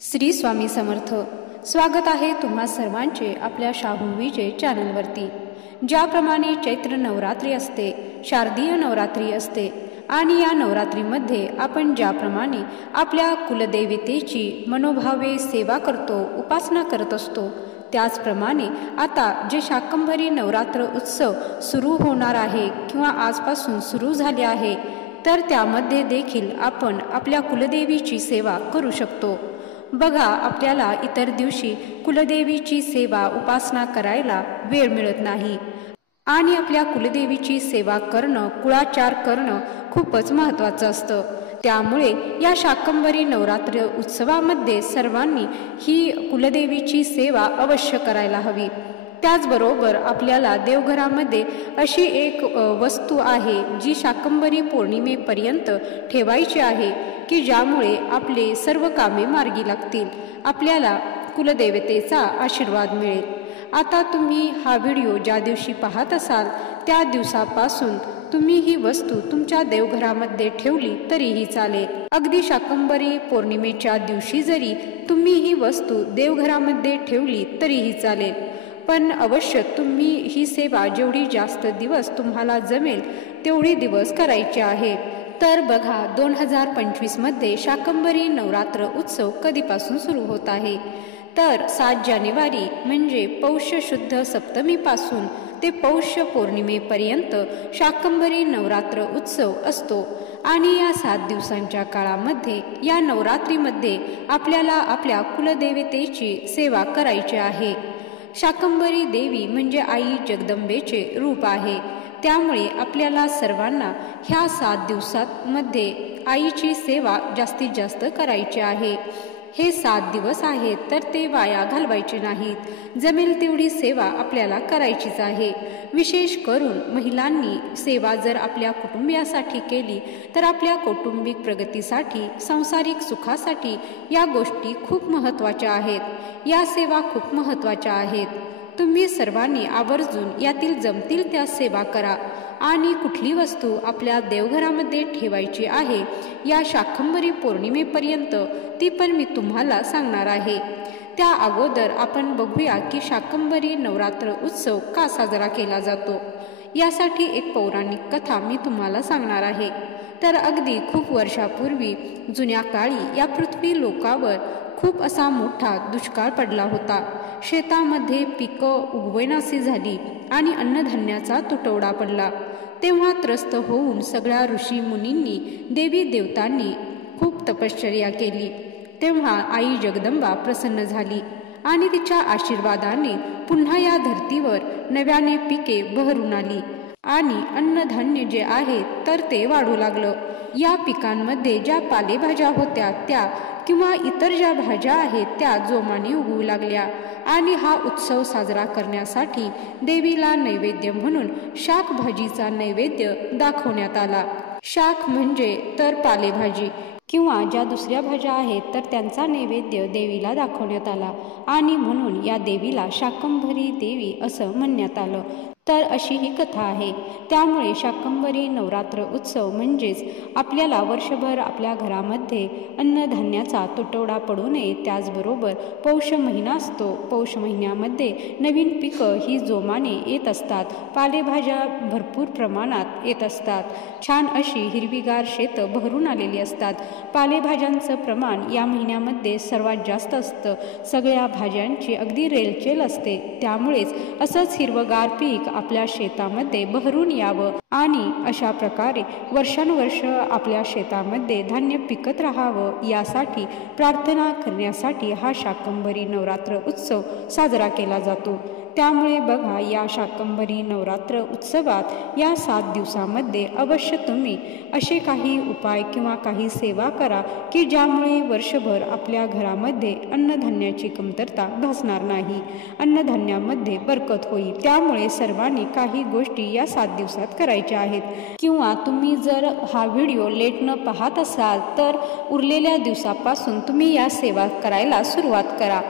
श्री स्वामी समर्थ. स्वागत आहे तुम्हा सर्वांचे आपल्या शाहू विजय चॅनलवरती. ज्याप्रमाणे चैत्र नवरात्री असते, शारदीय नवरात्री असते आणि या नवरात्रीमध्ये आपण ज्याप्रमाणे आपल्या कुलदेवतेची मनोभावे सेवा करतो, उपासना करत असतो, त्याचप्रमाणे आता जे शाकंभरी नवरात्र उत्सव सुरू होणार आहे किंवा आजपासून सुरू झाले आहे, तर त्यामध्ये देखील आपण आपल्या कुलदेवीची सेवा करू शकतो. बघा, आपल्याला इतर दिवशी कुलदेवीची सेवा उपासना करायला वेळ मिळत नाही आणि आपल्या कुलदेवीची सेवा करणं, कुळाचार करणं खूपच महत्त्वाचं असतं. त्यामुळे या शाकंभरी नवरात्र उत्सवामध्ये सर्वांनी ही कुलदेवीची सेवा अवश्य करायला हवी. त्याचबरोबर आपल्याला देवघरामध्ये अशी एक वस्तू आहे जी शाकंभरी पौर्णिमेपर्यंत ठेवायची आहे की ज्यामुळे आपले सर्व कामे मार्गी लागतील, आपल्याला कुलदेवतेचा आशीर्वाद मिळेल. आता तुम्ही हा व्हिडिओ ज्या दिवशी पाहत असाल त्या दिवसापासून तुम्ही ही वस्तू तुमच्या देवघरामध्ये ठेवली तरीही चालेल. अगदी शाकंभरी पौर्णिमेच्या दिवशी जरी तुम्ही ही वस्तू देवघरामध्ये ठेवली तरीही चालेल, पण अवश्य तुम्ही ही सेवा जेवढी जास्त दिवस तुम्हाला जमेल तेवढे दिवस करायचे आहे. तर बघा, 2025मध्ये शाकंभरी नवरात्र उत्सव कधीपासून सुरू होत आहे, तर 7 जानेवारी म्हणजे पौष शुद्ध सप्तमीपासून ते पौष पौर्णिमेपर्यंत शाकंभरी नवरात्र उत्सव असतो. आणि या 7 दिवसांच्या काळामध्ये या नवरात्रीमध्ये आपल्याला आपल्या कुलदेवतेची सेवा करायची आहे. शाकंभरी देवी म्हणजे आई जगदंबेचे रूप आहे, त्यामुळे आपल्याला सर्वांना ह्या 7 दिवसांमध्ये आईची सेवा जास्तीत जास्त करायची आहे. हे 7 दिवस आहेत तर ते वाया घालवायचे नाहीत. जमेल तेवढी सेवा आपल्याला करायचीच आहे. विशेष करून महिलांनी सेवा जर आपल्या कुटुंबियासाठी केली तर आपल्या कौटुंबिक प्रगतीसाठी, सांसारिक सुखासाठी या गोष्टी खूप महत्त्वाच्या आहेत. या सेवा खूप महत्त्वाच्या आहेत. तुम्ही सर्वांनी आवर्जून यातील जमतील त्या सेवा करा. आणि कुठली वस्तू आपल्या देवघरामध्ये ठेवायची आहे या शाकंभरी पौर्णिमेपर्यंत ती पण मी तुम्हाला सांगणार आहे. त्या अगोदर आपण बघूया की शाकंभरी नवरात्र उत्सव का साजरा केला जातो. यासाठी एक पौराणिक कथा मी तुम्हाला सांगणार आहे. तर अगदी खूप वर्षापूर्वी जुन्या काळी या पृथ्वी लोकावर खूप असा मोठा दुष्काळ पडला होता. शेतामध्ये पिकं उगवेनाशी झाली आणि अन्नधान्याचा तुटवडा पडला. तेव्हा त्रस्त होऊन सगळ्या ऋषी मुनींनी, देवी देवतांनी खूप तपश्चर्या केली. तेव्हा आई जगदंबा प्रसन्न झाली आणि तिच्या आशीर्वादाने पुन्हा या धर्तीवर नव्याने पिके बहरून आली आणि अन्नधान्य जे आहे तर ते वाढू लागलं. या पिकांमध्ये ज्या पालेभाज्या होत्या त्या किंवा इतर ज्या भाज्या आहेत त्या जोमाने उगवू लागल्या. आणि हा उत्सव साजरा करण्यासाठी देवीला नैवेद्य म्हणून शाक भाजीचा नैवेद्य दाखवण्यात आला. शाक म्हणजे तर पालेभाजी किंवा ज्या दुसऱ्या भाज्या आहेत तर त्यांचा नैवेद्य देवीला दाखवण्यात आला आणि म्हणून या देवीला शाकंभरी देवी असं म्हणण्यात आलं. तर अशी ही कथा आहे. त्यामुळे शाकंभरी नवरात्र उत्सव म्हणजेच आपल्याला वर्षभर आपल्या घरामध्ये अन्नधान्याचा तुटवडा पडू नये. त्याचबरोबर पौष महिना असतो. पौष महिन्यामध्ये नवीन पिकं ही जोमाने येत असतात. पालेभाज्या भरपूर प्रमाणात येत असतात. छान अशी हिरवीगार शेतं बहरून आलेली असतात. पालेभाज्यांचं प्रमाण या महिन्यामध्ये सर्वात जास्त असतं. सगळ्या भाज्यांची अगदी रेलचेल असते. त्यामुळेच असंच हिरवगार पीक आपल्या शेतामध्ये बहरून यावं आणि अशा प्रकारे वर्षानुवर्ष आपल्या शेतामध्ये धान्य पिकत राहावं यासाठी प्रार्थना करण्यासाठी हा शाकंभरी नवरात्र उत्सव साजरा केला जातो. त्यामुळे बघा, या शाकंभरी नवरात्र उत्सवात या 7 दिवसामध्ये अवश्य तुम्ही असे काही उपाय किंवा काही सेवा करा की ज्यामुळे वर्षभर आपल्या घरामध्ये अन्नधान्याची कमतरता भासणार नाही, अन्नधान्यामध्ये बरकत होईल. त्यामुळे सर्वांनी काही गोष्टी या 7 दिवसात करायच्या आहेत. किंवा तुम्ही जर हा व्हिडिओ लेट न पाहत असाल तर उरलेल्या दिवसापासून तुम्ही या सेवा करायला सुरुवात करा.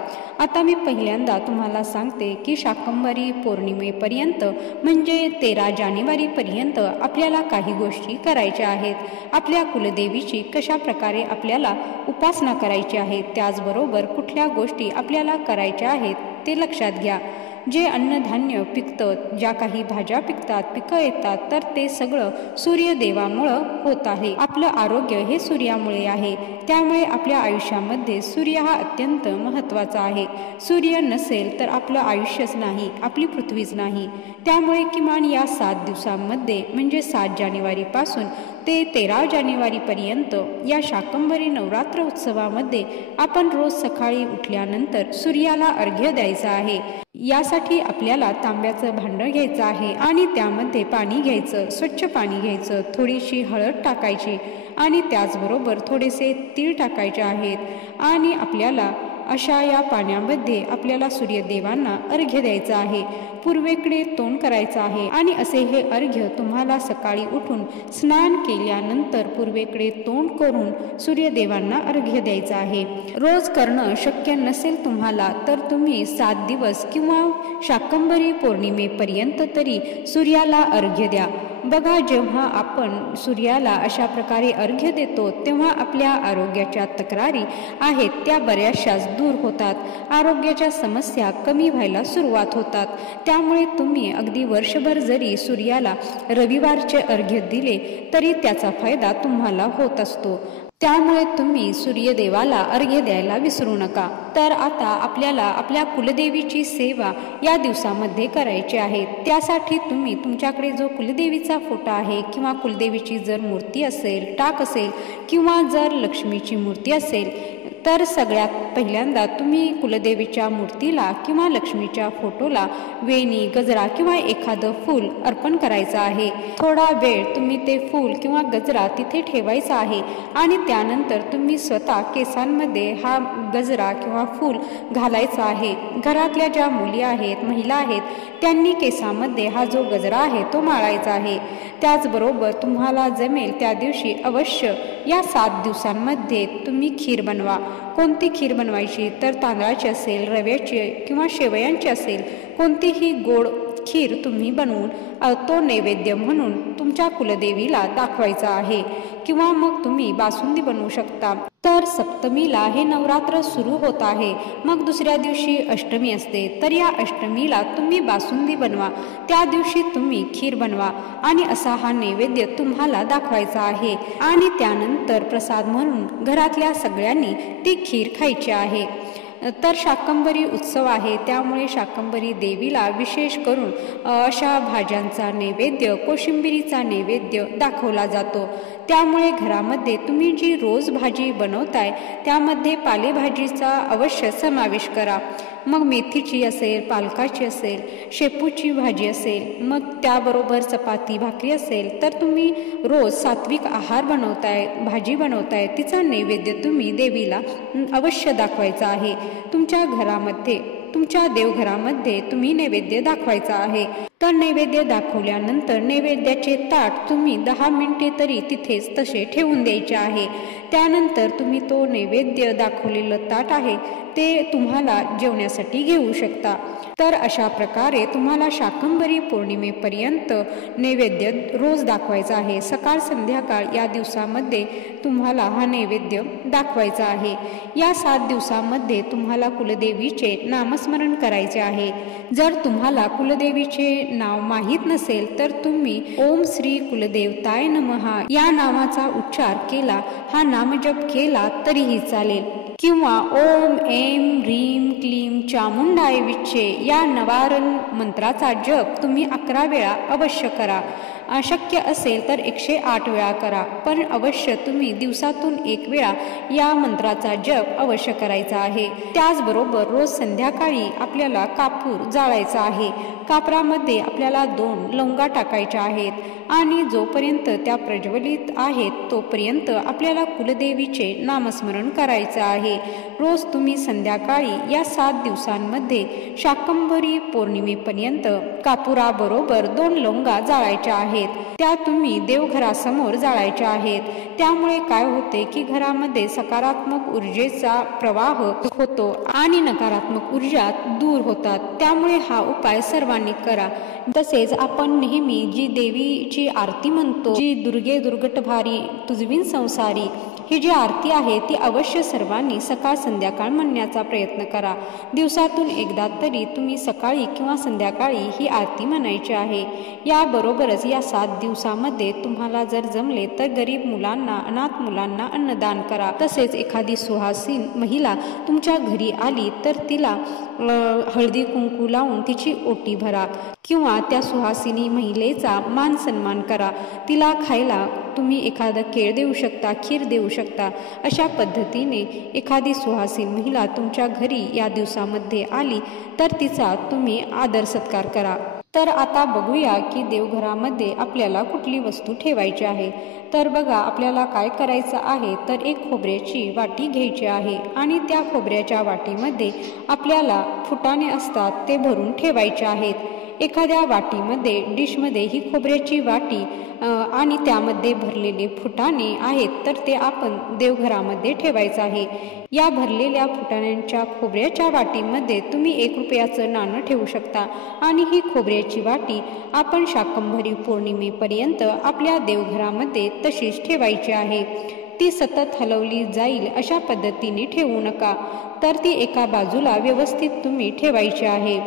आता मी पहिल्यांदा तुम्हाला सांगते की शाकंभरी पौर्णिमेपर्यंत म्हणजे 13 जानेवारीपर्यंत आपल्याला काही गोष्टी करायच्या आहेत। आपल्या कुलदेवीची कशा प्रकारे आपल्याला उपासना करायची आहे, त्याचबरोबर कुठल्या गोष्टी आपल्याला करायच्या आहेत ते लक्षात घ्या। जे अन्नधान्य पिकतं, ज्या काही भाज्या पिकतात, पिकं येतात, तर ते सगळं सूर्यदेवामुळं होत आहे। आपलं आरोग्य हे सूर्यामुळे आहे, त्यामुळे आपल्या आयुष्यामध्ये सूर्य हा अत्यंत महत्त्वाचा आहे। सूर्य नसेल तर आपलं आयुष्यच नाही, आपली पृथ्वीच नाही। त्यामुळे किमान या 7 दिवसांमध्ये म्हणजे 7 जानेवारीपासून ते 13 जानेवारीपर्यंत या शाकंभरी नवरात्र उत्सवामध्ये आपण रोज सकाळी उठल्यानंतर सूर्याला अर्घ्य द्यायचा आहे। यासाठी आपल्याला तांब्याचं भांडं घ्यायचं आहे आणि त्यामध्ये पाणी घ्यायचं, स्वच्छ पाणी घ्यायचं, थोडीशी हळद टाकायची आणि त्याचबरोबर थोडेसे तीळ टाकायचे आहेत आणि आपल्याला अशा या पाण्यामध्ये आपल्याला सूर्यदेवांना अर्घ्य द्यायचं आहे। पूर्वेकडे तोंड करायचं आहे आणि असे हे अर्घ्य तुम्हाला सकाळी उठून स्नान केल्यानंतर पूर्वेकडे तोंड करून सूर्यदेवांना अर्घ्य द्यायचं आहे। रोज करणं शक्य नसेल तुम्हाला तर तुम्ही 7 दिवस किंवा शाकंभरी पौर्णिमेपर्यंत तरी सूर्याला अर्घ्य द्या। बघा, जेव्हा आपण सूर्याला अशा प्रकारे अर्घ्य देतो तेव्हा आपल्या आरोग्याच्या तक्रारी आहेत त्या बऱ्याचशाच दूर होतात, आरोग्याच्या समस्या कमी व्हायला सुरुवात होतात। त्यामुळे तुम्ही अगदी वर्षभर जरी सूर्याला रविवारचे अर्घ्य दिले तरी त्याचा फायदा तुम्हाला होत असतो। त्यामुळे तुम्ही सूर्यदेवाला अर्घ्य द्यायला विसरू नका। तर आता आपल्याला आपल्या कुलदेवीची सेवा या दिवसामध्ये करायची आहे। त्यासाठी तुम्ही तुमच्याकडे जो कुलदेवीचा फोटो आहे किंवा कुलदेवीची जर मूर्ती असेल, टाक असेल किंवा जर लक्ष्मीची मूर्ती असेल तर सगळ्यात पहिल्यांदा तुम्ही कुलदेवीच्या मूर्तीला किंवा लक्ष्मीच्या फोटोला वेणी, गजरा किंवा एखादं फूल अर्पण करायचं आहे। थोडा वेळ तुम्ही ते फूल किंवा गजरा तिथे ठेवायचा आहे आणि त्यानंतर तुम्ही स्वतः केसांमध्ये हा गजरा किंवा फूल घालायचा आहे। घरातल्या ज्या मुली आहेत, महिला आहेत, त्यांनी केसामध्ये हा जो गजरा आहे तो माळायचा आहे। त्याचबरोबर तुम्हाला जमेल त्या दिवशी अवश्य या 7 दिवसांमध्ये तुम्ही खीर बनवा। कोणती खीर बनवायची तर तांदळाची असेल, रव्याची किंवा शेवयांची असेल, कोणतीही गोड खीर तुम्ही बनवून तो नैवेद्य म्हणून तुमच्या कुलदेवीला दाखवायचा आहे किंवा मग तुम्ही बासुंदी बनवू शकता। तर सप्तमीला हे नवरात्र सुरू होत आहे, मग दुसऱ्या दिवशी अष्टमी असते, तर या अष्टमीला तुम्ही बासुंदी बनवा, त्या दिवशी तुम्ही खीर बनवा आणि असा हा नैवेद्य तुम्हाला दाखवायचा आहे आणि त्यानंतर प्रसाद म्हणून घरातल्या सगळ्यांनी ती खीर खायची आहे। तर शाकंभरी उत्सव आहे, त्यामुळे शाकंभरी देवीला विशेष करून अशा भाज्यांचा नैवेद्य, कोशिंबिरीचा नैवेद्य दाखवला जातो। त्यामुळे घरामध्ये तुम्ही जी रोज भाजी बनवताय त्यामध्ये पालेभाजीचा अवश्य समावेश करा। मग मेथीची असेल, पालकाची असेल, शेपूची भाजी असेल, मग त्याबरोबर चपाती भाकरी असेल, तर तुम्ही रोज सात्विक आहार बनवताय, भाजी बनवताय, तिचा नैवेद्य तुम्ही देवीला अवश्य दाखवायचा आहे। तुमच्या घरामध्ये, तुमच्या देवघरामध्ये तुम्ही नैवेद्य दाखवायचा आहे। तर नैवेद्य दाखवल्यानंतर नैवेद्याचे ताट तुम्ही 10 मिनिटे तरी तिथेच तसे ठेवून द्यायचे आहे। त्यानंतर तुम्ही तो नैवेद्य दाखवलेलं ताट आहे ते तुम्हाला जेवण्यासाठी घेऊ शकता। तर अशा प्रकारे तुम्हाला शाकंभरी पौर्णिमेपर्यंत नैवेद्य रोज दाखवायचा आहे। सकाळ संध्याकाळ या दिवसामध्ये तुम्हाला हा नैवेद्य दाखवायचा आहे। या 7 दिवसामध्ये तुम्हाला कुलदेवीचे नामस्मरण करायचे आहे। जर तुम्हाला कुलदेवीचे नाव माहीत नसेल तर तुम्ही ओम श्री कुलदेवताय नमः या नावाचा उच्चार केला, हा नामजप केला तरीही चालेल किंवा ओम ऐं ह्रीं क्लीं चामुंडाय विच्चे या नवारण मंत्राचा जप तुम्ही 11 वेळा अवश्य करा। अशक्य असेल तर 108 वेळा करा, पण अवश्य तुम्ही दिवसातून 1 वेळा या मंत्राचा जप अवश्य करायचा आहे। त्याचबरोबर रोज संध्याकाळी आपल्याला कापूर जाळायचा आहे। कापरामध्ये आपल्याला 2 लवंगा टाकायच्या आहेत आणि जोपर्यंत त्या प्रज्वलित आहेत तोपर्यंत आपल्याला कुलदेवीचे नामस्मरण करायचे आहे। रोज तुम्ही संध्याकाळी या 7 दिवसांमध्ये शाकंभरी पौर्णिमेपर्यंत कापुराबरोबर 2 लवंगा जाळायच्या आहेत। आहेत त्या तुम्ही देवघरासमोर जाळायच्या आहेत। त्यामुळे काय होते की घरामध्ये सकारात्मक ऊर्जेचा प्रवाह होतो आणि नकारात्मक ऊर्जा दूर होतात। त्यामुळे हा उपाय सर्वांनी करा। तसेच आपण नेहमी जी देवीची आरती म्हणतो, जी दुर्गे दुर्गटभारी तुझविन संसारी, ही जी आरती आहे ती अवश्य सर्वांनी सकाळ संध्याकाळ म्हणण्याचा प्रयत्न करा। दिवसातून एकदा तरी तुम्ही सकाळी किंवा संध्याकाळी ही आरती म्हणायची आहे। याबरोबरच या 7 दिवसामध्ये तुम्हाला जर जमले तर गरीब मुलांना, अनाथ मुलांना अन्नदान करा। तसेच एखादी सुहासीन महिला तुमच्या घरी आली तर तिला हळदी कुंकू लावून तिची ओटी भरा किंवा त्या सुहासिनी महिलेचा मान सन्मान करा। तिला खायला तुम्ही एखादं केळ देऊ शकता, खीर देऊ शकता। अशा पद्धतीने एखादी सुहासिन महिला तुमच्या घरी या दिवसामध्ये आली तर तिचा तुम्ही आदर सत्कार करा। तर आता बघूया की देवघरामध्ये आपल्याला कुठली वस्तू ठेवायची आहे। तर बघा, आपल्याला काय करायचं आहे तर एक खोबऱ्याची वाटी घ्यायची आहे आणि त्या खोबऱ्याच्या वाटीमध्ये आपल्याला फुटाणे असतात ते भरून ठेवायचे आहेत। एखाद्या वाटीमध्ये, डिशमध्ये ही खोबऱ्याची वाटी आणि त्यामध्ये भरलेले फुटाणे आहेत तर ते आपण देवघरामध्ये ठेवायचं आहे। या भरलेल्या फुटाण्यांच्या खोबऱ्याच्या वाटीमध्ये तुम्ही 1 रुपयाचं नाणं ठेवू शकता आणि ही खोबऱ्याची वाटी आपण शाकंभरी पौर्णिमेपर्यंत आपल्या देवघरामध्ये तशीच ठेवायची आहे। ती सतत हलवली जाईल अशा पद्धतीने ठेवू नका, तर ती एका बाजूला व्यवस्थित तुम्ही ठेवायची आहे।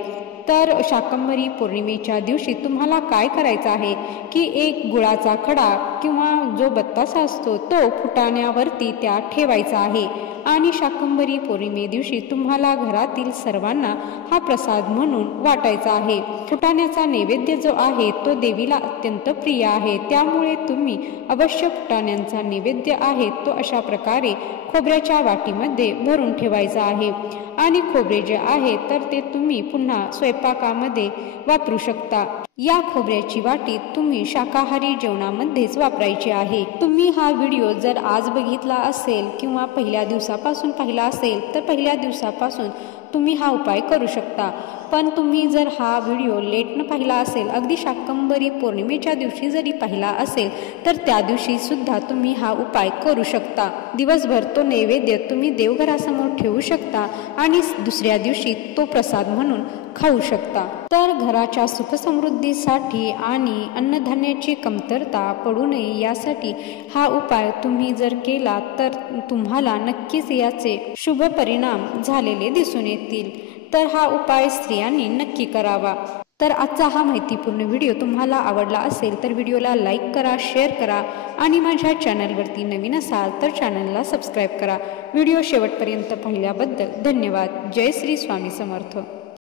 तर शाकंभरी पौर्णिमेच्या दिवशी तुम्हाला काय करायचं आहे की एक गुळाचा खडा किंवा जो बत्तासा असतो तो फुटाण्यावरती त्या ठेवायचा आहे आणि शाकंभरी पौर्णिमे दिवशी तुम्हाला घरातील सर्वांना हा प्रसाद म्हणून वाटायचा आहे। फुटाण्याचा नैवेद्य जो आहे तो देवीला अत्यंत प्रिय आहे, त्यामुळे तुम्ही अवश्य फुटाण्यांचा नैवेद्य आहे तो अशा प्रकारे खोबऱ्याच्या वाटीमध्ये भरून ठेवायचा आहे। आणि खोबरे जे आहे तर ते तुम्ही पुन्हा स्वयंपाकामध्ये वापरू शकता। या खोबऱ्याची वाटी तुम्ही शाकाहारी जेवणामध्येच वापरायची आहे। तुम्ही हा व्हिडिओ जर आज बघितला असेल किंवा पहिल्या दिवसापासून पाहिला असेल तर पहिल्या दिवसापासून तुम्ही हा उपाय करू शकता। पण तुम्ही जर हा व्हिडिओ लेटनं पाहिला असेल, अगदी शाकंभरी पौर्णिमेच्या दिवशी जरी पाहिला असेल तर त्या दिवशी सुद्धा तुम्ही हा उपाय करू शकता। दिवसभर तो नैवेद्य तुम्ही देवघरासमोर ठेवू शकता आणि दुसऱ्या दिवशी तो प्रसाद म्हणून खाऊ शकता। तर घराच्या सुखसमृद्धीसाठी आणि अन्नधान्याची कमतरता पडू नये यासाठी हा उपाय तुम्ही जर केला तर तुम्हाला नक्कीच याचे शुभ परिणाम झालेले दिसून येतील। तर हा उपाय स्त्रियांनी नक्की करावा। तर आजचा हा माहितीपूर्ण व्हिडिओ तुम्हाला आवडला असेल तर व्हिडिओला लाईक करा, शेअर करा आणि माझ्या चॅनलवरती नवीन असाल तर चॅनलला सबस्क्राईब करा। व्हिडिओ शेवटपर्यंत पाहिल्याबद्दल धन्यवाद। जय श्री स्वामी समर्थ।